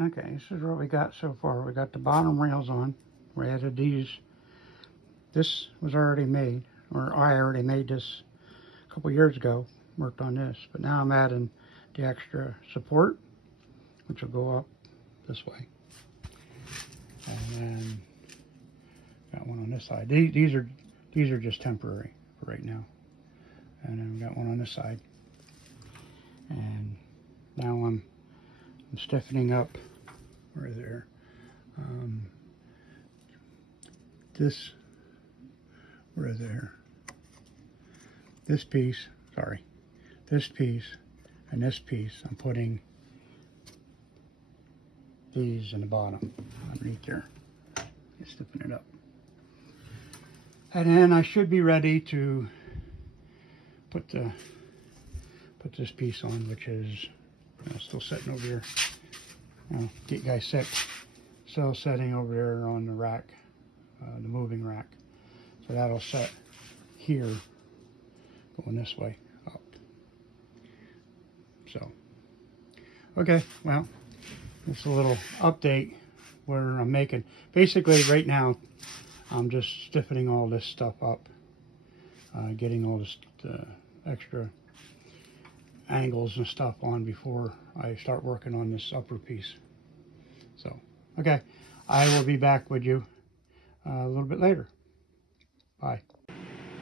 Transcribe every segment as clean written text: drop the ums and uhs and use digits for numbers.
Okay, this is what we got so far. We got the bottom rails on. We added these. This was already made, or I already made this a couple years ago. Worked on this, but now I'm adding the extra support, which will go up this way. And then got one on this side. These are just temporary for right now. And then we got one on this side. And now I'm stiffening up right there. This right there. This piece, sorry, this piece and this piece, I'm putting these in the bottom underneath there. Stiffen it up. And then I should be ready to put this piece on, which is still sitting over here. Get guys sick. Still sitting over there on the rack, the moving rack. So that'll set here, going this way up. So, okay, well, it's a little update where I'm making. Basically, right now, I'm just stiffening all this stuff up, getting all this extra angles and stuff on before I start working on this upper piece. So, okay, I will be back with you a little bit later. Bye.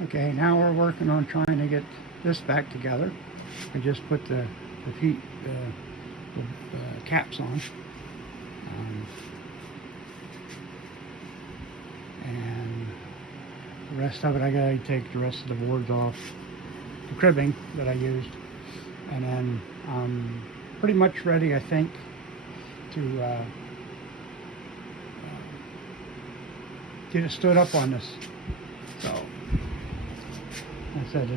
Okay, now we're working on trying to get this back together. I just put the caps on. And the rest of it, I gotta take the rest of the boards off, the cribbing that I used. And then I'm pretty much ready, I think, to get it stood up on this. So, like I said,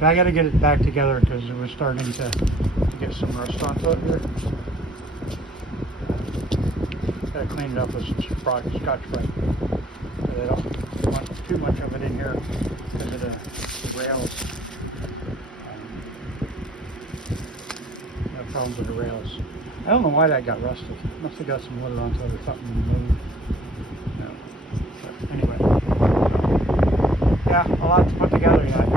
I got to get it back together because it was starting to get some rust onto it here. Got to clean it up with some Scotch Brite. So they don't want too much of it in here because of the rails. Got problems with the rails. I don't know why that got rusted. Must have got some water onto it or something in the move. But anyway, yeah, a lot to put together yet.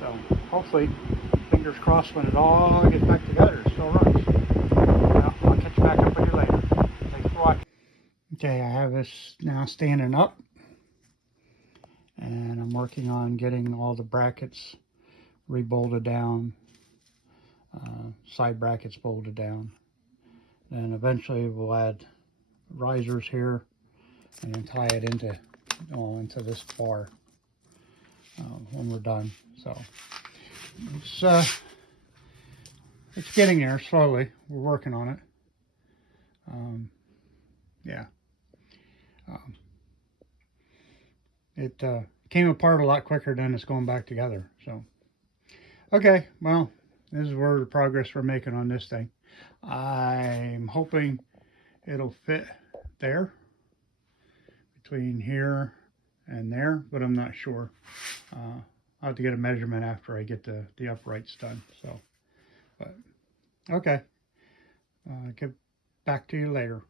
So hopefully, fingers crossed, when it all gets back together, it still runs. Well, I'll catch you back up with you later. Thanks for watching. Okay, I have this now standing up, and I'm working on getting all the brackets rebolted down, side brackets bolted down. Then eventually we'll add risers here and then tie it into this bar when we're done. So it's getting there slowly. We're working on it. Yeah. It came apart a lot quicker than it's going back together. So, okay, well, this is where the progress we're making on this thing. I'm hoping it'll fit there, between here and there, but I'm not sure. I'll have to get a measurement after I get the uprights done. So, but okay, get back to you later.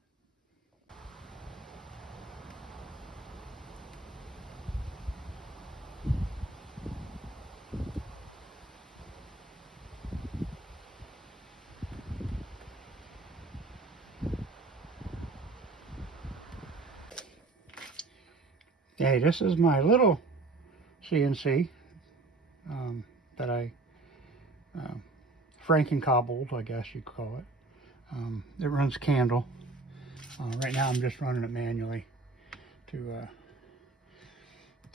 Okay, this is my little CNC that I Franken-cobbled, I guess you could call it. It runs candle. Right now I'm just running it manually to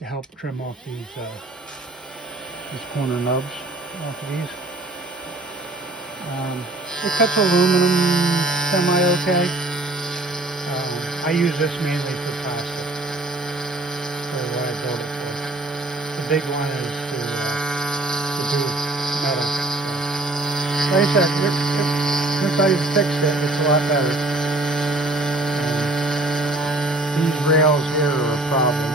help trim off these corner nubs off of these. It cuts aluminum semi-okay. I use this mainly for plastic. What I built it for. The big one is to do metal. So, like I said, since I fixed it, it's a lot better. These rails here are a problem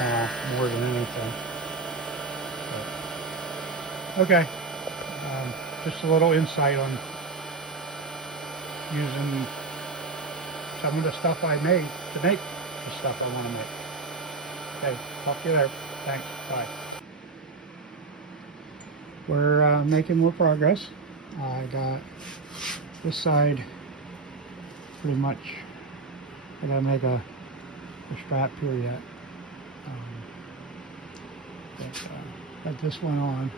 now more than anything. But, okay. Just a little insight on using some of the stuff I made to make the stuff I want to make. Okay, talk to you there. Thanks. Bye. We're making more progress. I got this side pretty much. I gotta make a strap here yet. Got this one on.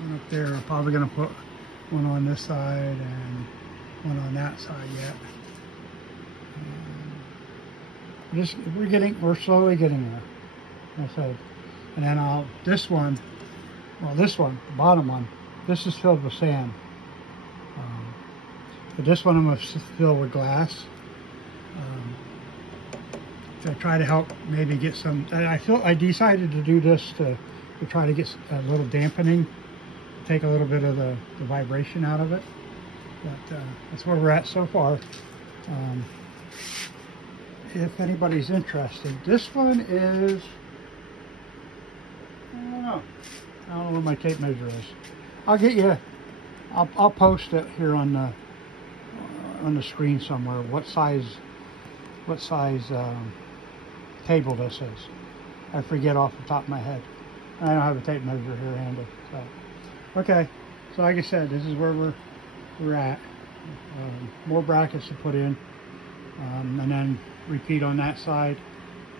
One up there. I'm probably gonna put one on this side and one on that side yet. We're slowly getting there. Like I said. And then this one, the bottom one, this is filled with sand. But this one I'm going to fill with glass. To try to help maybe get some, I decided to do this to try to get a little dampening, take a little bit of the vibration out of it. But that's where we're at so far. If anybody's interested, this one is, I don't know where my tape measure is. I'll get you, I'll post it here on the screen somewhere, what size table this is. I forget off the top of my head. I don't have a tape measure here handy. So, okay, so like I said, this is where we're at. More brackets to put in, and then repeat on that side,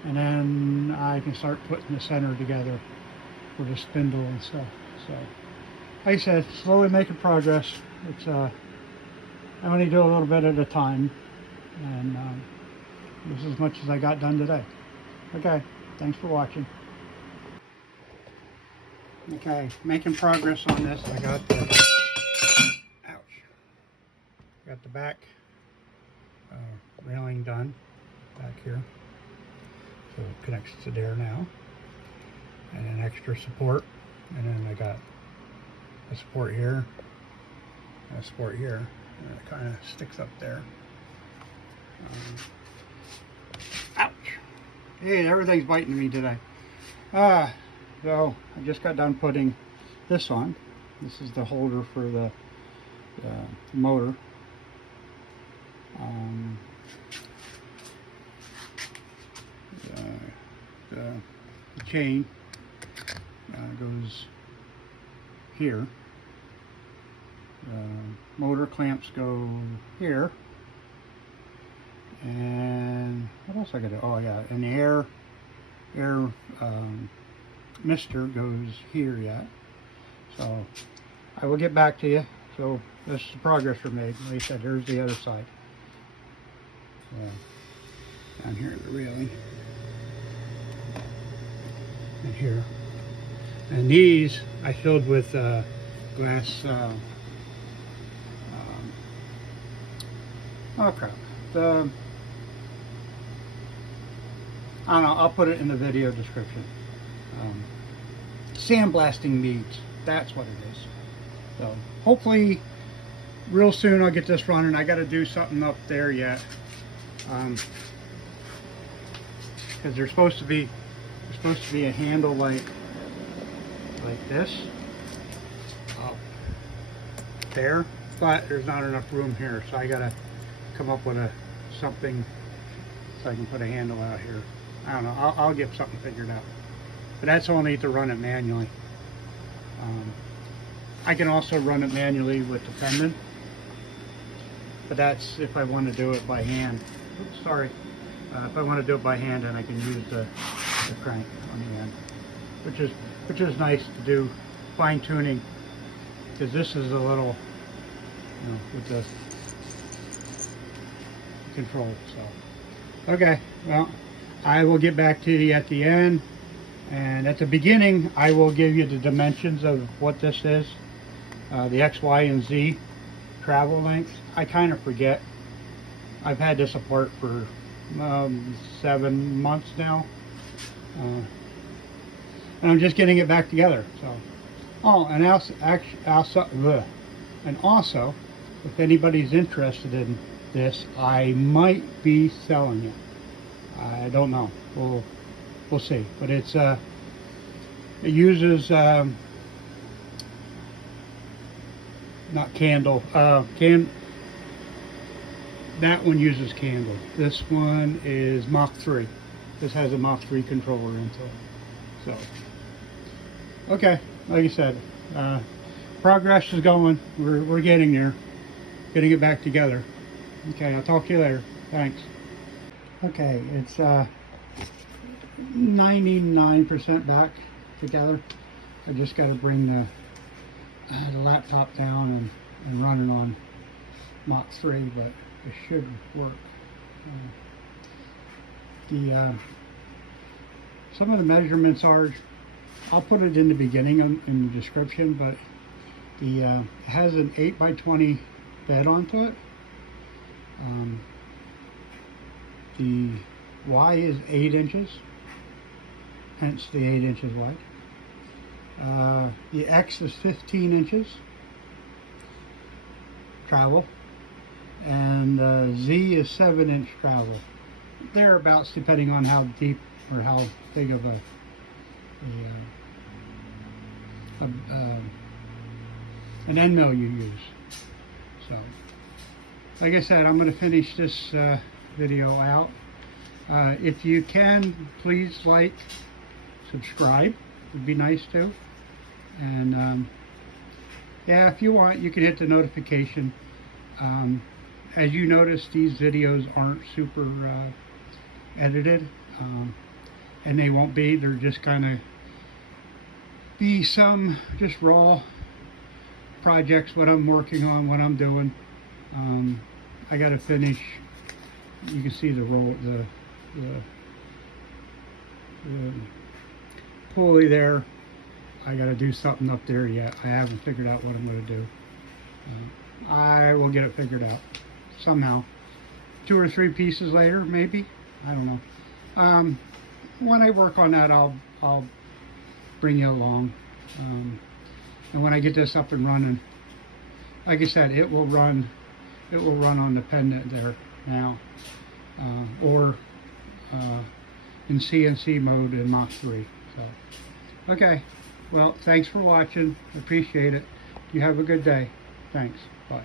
and then I can start putting the center together for the spindle and stuff. So, like I said, slowly making progress. It's I only do a little bit at a time, and this is as much as I got done today. Okay, thanks for watching. Okay, making progress on this. I got the got the back railing done back here, so it connects to there now, and an extra support, and then I got a support here, and a support here, and it kind of sticks up there. Ouch! Hey, everything's biting me today. So I just got done putting this on. This is the holder for the motor. The chain goes here. Motor clamps go here. And what else I got to do? Oh yeah, and the air mister goes here yet. So I will get back to you. So this is the progress we made. Like I said, here's the other side. Down here the railing. And here. And these I filled with glass. Oh crap. I don't know, I'll put it in the video description. Sandblasting beads, that's what it is. So hopefully real soon I'll get this running. I got to do something up there yet, because there's supposed to be a handle like this up there, but there's not enough room here, so I got to come up with something so I can put a handle out here. I don't know, I'll get something figured out. But that's only to run it manually. I can also run it manually with the pendant, but that's if I want to do it by hand. Oops, sorry. If I want to do it by hand, then I can use the crank on the end, which is nice to do fine tuning, because this is a little, with the control. So okay, well, I will get back to you at the end, and at the beginning I will give you the dimensions of what this is, the X, Y, and Z travel lengths. I kind of forget. I've had this apart for 7 months now, and I'm just getting it back together. So, oh, and also, if anybody's interested in this, I might be selling it. I don't know. We'll see. But it's it uses not candle. That one uses candle. This one is Mach 3. This has a Mach 3 controller into it. So, okay, like I said, progress is going. We're getting there. Getting it back together. Okay, I'll talk to you later. Thanks. Okay, it's 99% back together. I just got to bring the laptop down and run it on Mach 3, but it should work. Some of the measurements are, I'll put it in the beginning in the description, but it has an 8x20 bed onto it. The Y is 8 inches, hence the 8 inches wide. The X is 15 inches travel, and Z is 7-inch travel. Thereabouts, depending on how deep or how big of an end mill you use. So, like I said, I'm going to finish this video out. If you can, please like, subscribe. Would be nice too. And yeah, if you want, you can hit the notification. As you notice, these videos aren't super edited, and they won't be. They're just kind of be some just raw projects, what I'm working on, what I'm doing. I got to finish. You can see the roll, the pulley there. I got to do something up there yet. I haven't figured out what I'm going to do. I will get it figured out somehow. 2 or 3 pieces later, maybe. I don't know. When I work on that, I'll bring you along. And when I get this up and running, like I said, it will run on the pendant there now, or in CNC mode in Mach 3. So, okay. Well, thanks for watching. Appreciate it. You have a good day. Thanks. Bye.